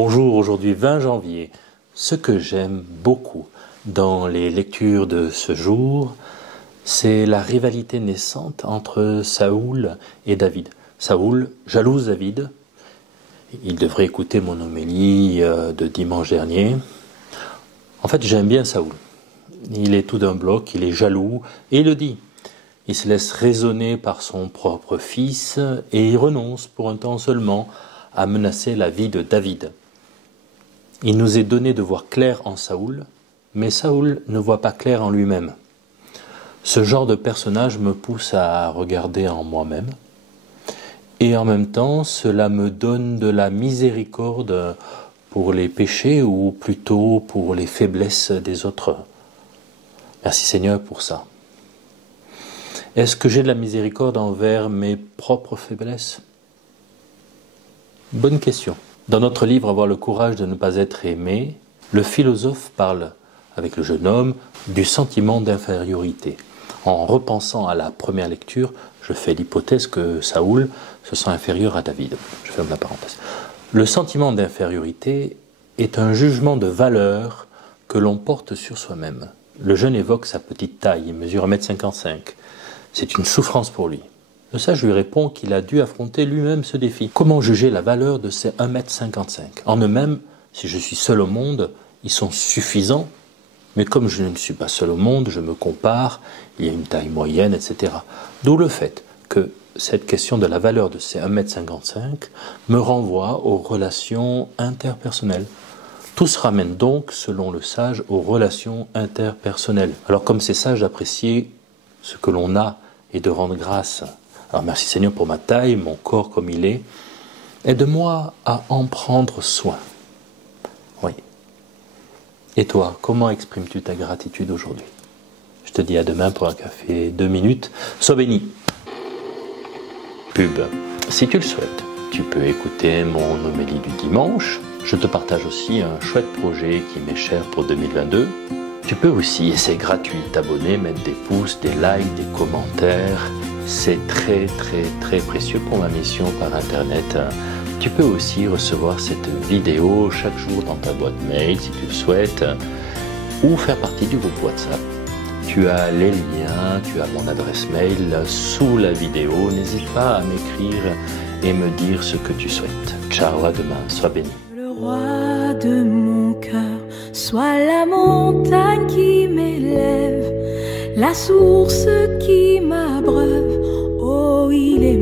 Bonjour, aujourd'hui 20 janvier. Ce que j'aime beaucoup dans les lectures de ce jour, c'est la rivalité naissante entre Saoul et David. Saoul jalouse David. Il devrait écouter mon homélie de dimanche dernier. En fait, j'aime bien Saoul. Il est tout d'un bloc, il est jaloux et il le dit. Il se laisse raisonner par son propre fils et il renonce pour un temps seulement à menacer la vie de David. Il nous est donné de voir clair en Saoul, mais Saoul ne voit pas clair en lui-même. Ce genre de personnage me pousse à regarder en moi-même, et en même temps, cela me donne de la miséricorde pour les péchés, ou plutôt pour les faiblesses des autres. Merci Seigneur pour ça. Est-ce que j'ai de la miséricorde envers mes propres faiblesses? Bonne question. Dans notre livre « Avoir le courage de ne pas être aimé », le philosophe parle, avec le jeune homme, du sentiment d'infériorité. En repensant à la première lecture, je fais l'hypothèse que Saoul se sent inférieur à David. Je ferme la parenthèse. Le sentiment d'infériorité est un jugement de valeur que l'on porte sur soi-même. Le jeune évoque sa petite taille, il mesure 1,55 m. C'est une souffrance pour lui. Le sage lui répond qu'il a dû affronter lui-même ce défi. Comment juger la valeur de ces 1,55 m? En eux-mêmes, si je suis seul au monde, ils sont suffisants, mais comme je ne suis pas seul au monde, je me compare, il y a une taille moyenne, etc. D'où le fait que cette question de la valeur de ces 1,55 m me renvoie aux relations interpersonnelles. Tout se ramène donc, selon le sage, aux relations interpersonnelles. Alors comme c'est sage d'apprécier ce que l'on a et de rendre grâce. Alors merci Seigneur pour ma taille, mon corps comme il est. Aide-moi à en prendre soin. Oui. Et toi, comment exprimes-tu ta gratitude aujourd'hui? Je te dis à demain pour un café 2 minutes. Sois béni. Pub. Si tu le souhaites, tu peux écouter mon homélie du dimanche. Je te partage aussi un chouette projet qui m'est cher pour 2022. Tu peux aussi, et c'est gratuit, t'abonner, mettre des pouces, des likes, des commentaires. C'est très précieux pour ma mission par Internet. Tu peux aussi recevoir cette vidéo chaque jour dans ta boîte mail si tu le souhaites, ou faire partie du groupe WhatsApp. Tu as les liens, tu as mon adresse mail sous la vidéo. N'hésite pas à m'écrire et me dire ce que tu souhaites. Ciao, à demain, sois béni. Le roi de mon cœur soit la montagne qui m'élève, la source qui m'abreuve. Oh, il est